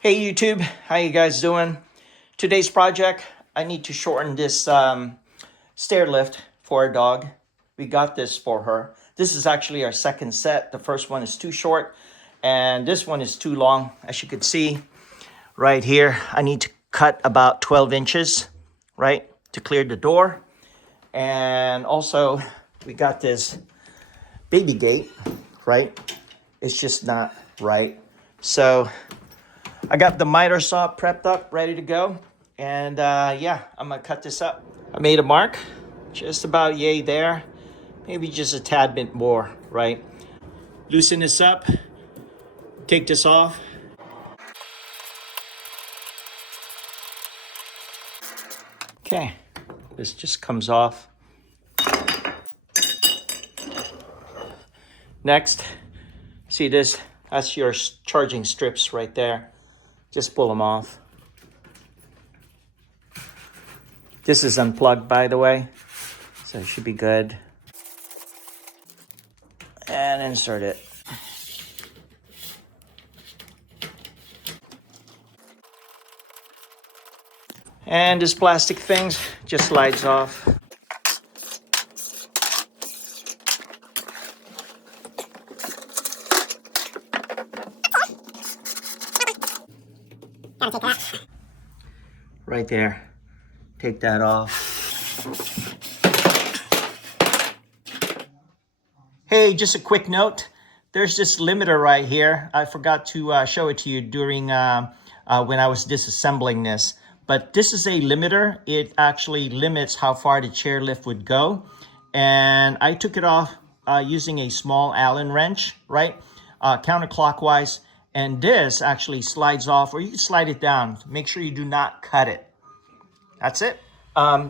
Hey YouTube, how you guys doing? Today's project, I need to shorten this stair lift for a dog. We got this for her. This is actually our second set. The first one is too short and this one is too long. As you can see right here, I need to cut about 12 inches, right, to clear the door. And also we got this baby gate, right? It's just not right. So I got the miter saw prepped up, ready to go. And yeah, I'm gonna cut this up. I made a mark, just about yay there. Maybe just a tad bit more, right? Loosen this up, take this off. Okay, this just comes off. Next, see this? That's your charging strips right there. Just pull them off. This is unplugged, by the way, so it should be good. And insert it. And this plastic thing just slides off. Right there. Take that off. Hey, just a quick note. There's this limiter right here. I forgot to show it to you during when I was disassembling this. But this is a limiter. It actually limits how far the chair lift would go. And I took it off using a small Allen wrench, right? Counterclockwise. And this actually slides off, or you can slide it down. Make sure you do not cut it. That's it.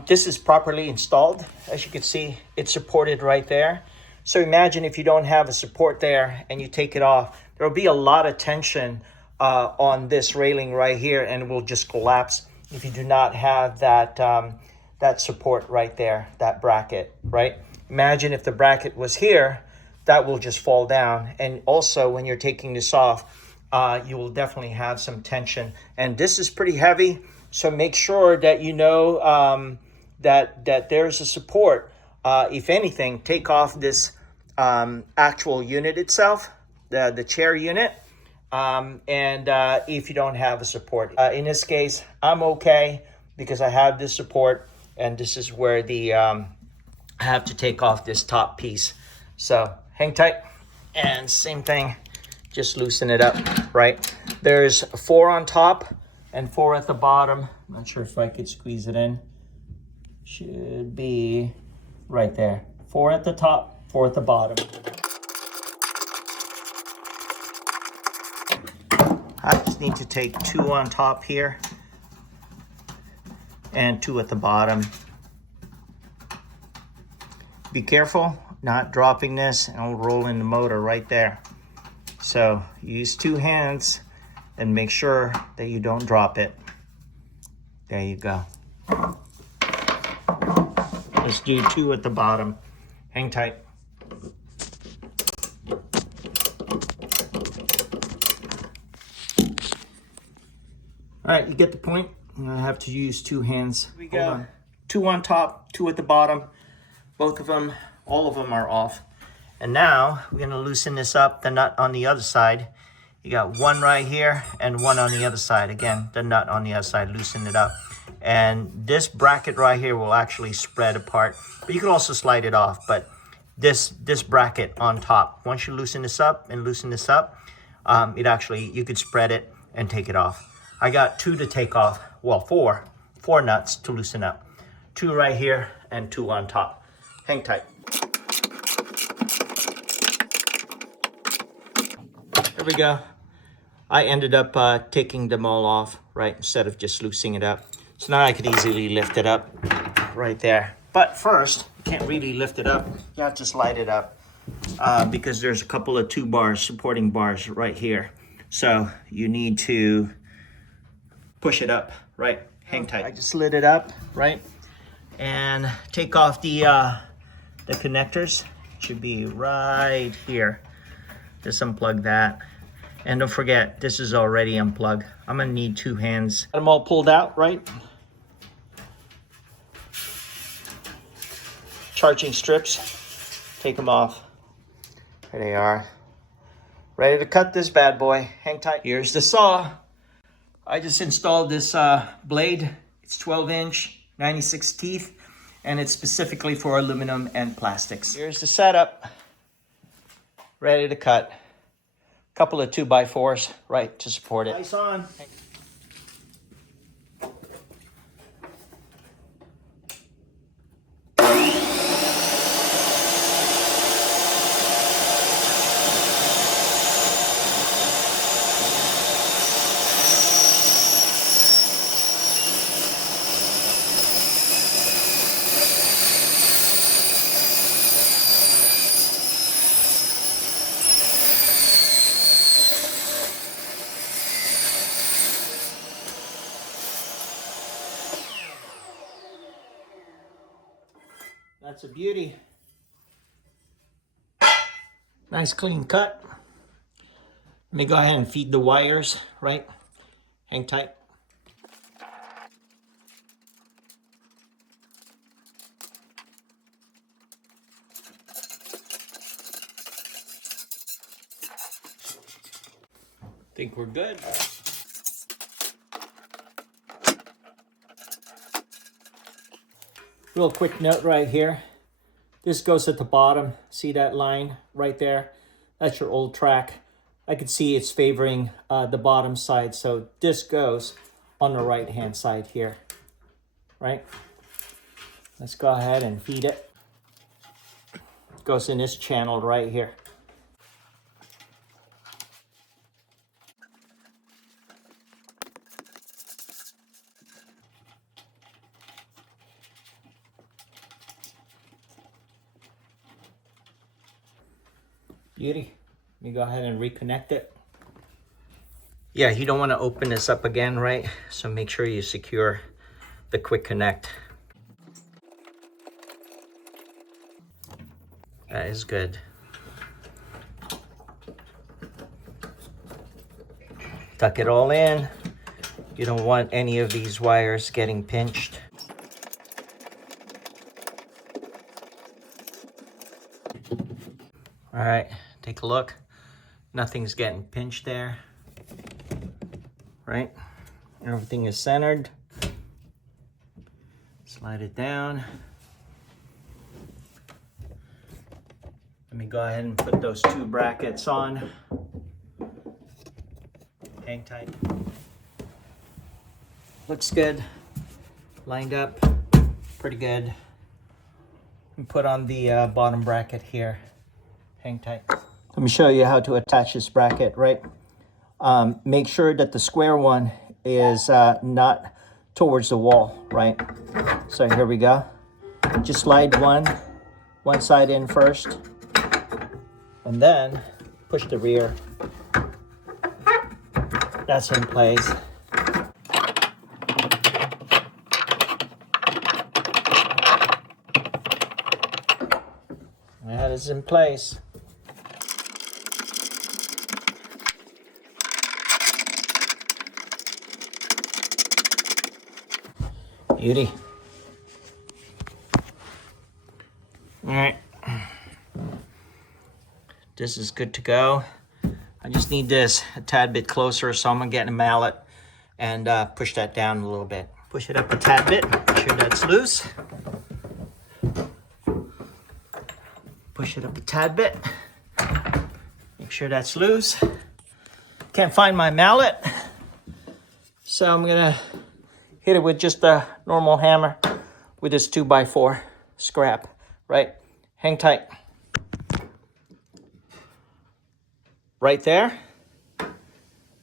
This is properly installed. As you can see, it's supported right there. So imagine if you don't have a support there and you take it off, there will be a lot of tension on this railing right here and it will just collapse if you do not have that, that support right there, that bracket, right? Imagine if the bracket was here, that will just fall down. And also when you're taking this off, you will definitely have some tension. And this is pretty heavy, so make sure that you know that there's a support. If anything, take off this actual unit itself, the chair unit, and if you don't have a support. In this case, I'm okay because I have this support, and this is where the I have to take off this top piece. So hang tight, and same thing, just loosen it up, right? There's 4 on top and 4 at the bottom. I'm not sure if I could squeeze it in. Should be right there. 4 at the top, 4 at the bottom. I just need to take 2 on top here and 2 at the bottom. Be careful not dropping this, and I'll roll in the motor right there. So use 2 hands and make sure that you don't drop it. There you go. Let's do 2 at the bottom. Hang tight. All right, you get the point. I have to use 2 hands. Here we go. 2 on top, 2 at the bottom. Both of them, all of them are off. And now we're gonna loosen this up, the nut on the other side. You got 1 right here and 1 on the other side. Again, the nut on the other side, loosen it up. And this bracket right here will actually spread apart, but you can also slide it off. But this bracket on top, once you loosen this up and loosen this up, it actually, you could spread it and take it off. I got 2 to take off, well, 4 nuts to loosen up. 2 right here and 2 on top. Hang tight. There we go. I ended up taking them all off, right, instead of just loosening it up. So now I could easily lift it up right there. But first, you can't really lift it up. You have to slide it up because there's a couple of 2 bars, supporting bars right here. So you need to push it up, right? Hang tight. I just slid it up, right? And take off the connectors. It should be right here. Just unplug that. And don't forget, this is already unplugged. I'm gonna need 2 hands. Got them all pulled out, right? Charging strips, take them off. There they are. Ready to cut this bad boy. Hang tight. Here's the saw. I just installed this blade. It's 12-inch, 96 teeth, and it's specifically for aluminum and plastics. Here's the setup. Ready to cut. Couple of 2x4s, right, to support it. Lights on. That's a beauty. Nice clean cut. Let me go ahead and feed the wires, right? Hang tight. Think we're good. Real quick note right here. This goes at the bottom. See that line right there? That's your old track. I can see it's favoring the bottom side. So this goes on the right hand side here, right? Let's go ahead and feed it. It goes in this channel right here. Beauty. Let me go ahead and reconnect it. Yeah, you don't want to open this up again, right? So make sure you secure the quick connect. That is good. Tuck it all in. You don't want any of these wires getting pinched. All right, take a look. Nothing's getting pinched there, right? Everything is centered. Slide it down. Let me go ahead and put those 2 brackets on. Hang tight. Looks good. Lined up. Pretty good. And put on the bottom bracket here. Hang tight. Let me show you how to attach this bracket, right? Make sure that the square one is not towards the wall, right? So here we go. Just slide one side in first, and then push the rear. That's in place. That is in place. Beauty. All right. This is good to go. I just need this a tad bit closer, so I'm gonna get a mallet and push that down a little bit. Push it up a tad bit, make sure that's loose. Push it up a tad bit, make sure that's loose. Can't find my mallet, so I'm gonna hit it with just a normal hammer with this 2x4 scrap, right? Hang tight. Right there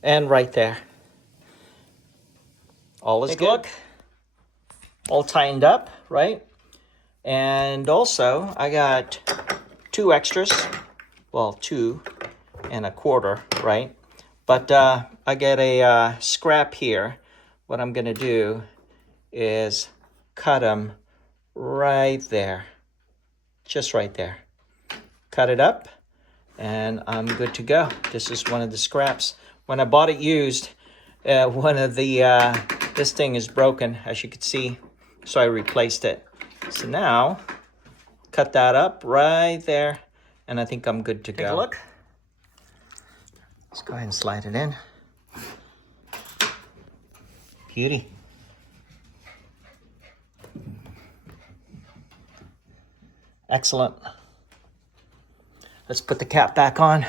and right there. All is good. All tightened up, right? And also I got 2 extras, well, 2 1/4, right? But I get a scrap here. What I'm gonna do is cut them right there, just right there. Cut it up, and I'm good to go. This is one of the scraps. When I bought it used, one of the, this thing is broken, as you can see, so I replaced it. So now, cut that up right there, and I think I'm good to go. Take a look. Let's go ahead and slide it in. Beauty. Excellent. Let's put the cap back on.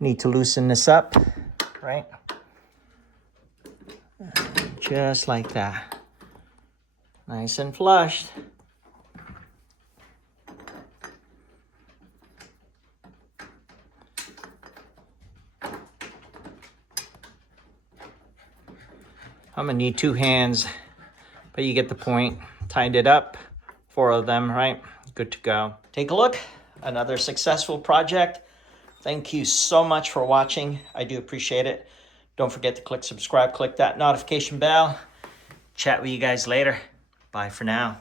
Need to loosen this up, right? Just like that. Nice and flushed. I'm gonna need 2 hands, but you get the point. Tied it up, 4 of them, right? Good to go. Take a look, another successful project. Thank you so much for watching. I do appreciate it. Don't forget to click subscribe, click that notification bell. Chat with you guys later. Bye for now.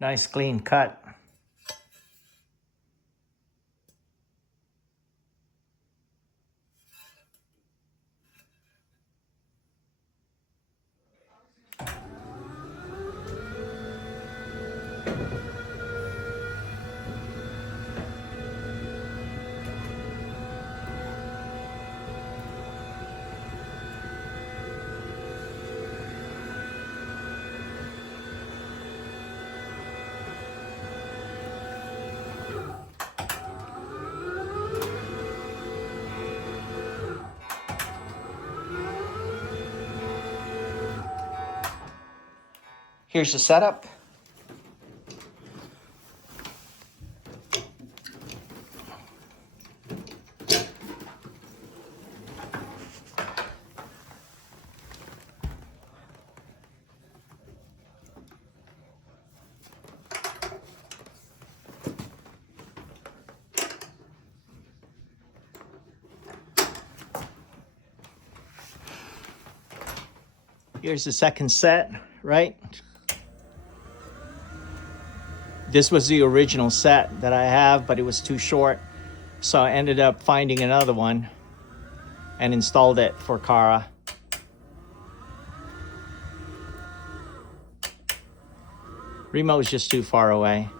Nice clean cut. Here's the setup. Here's the second set, right? This was the original set that I have, but it was too short. So I ended up finding another one and installed it for Cara. Remote's just too far away.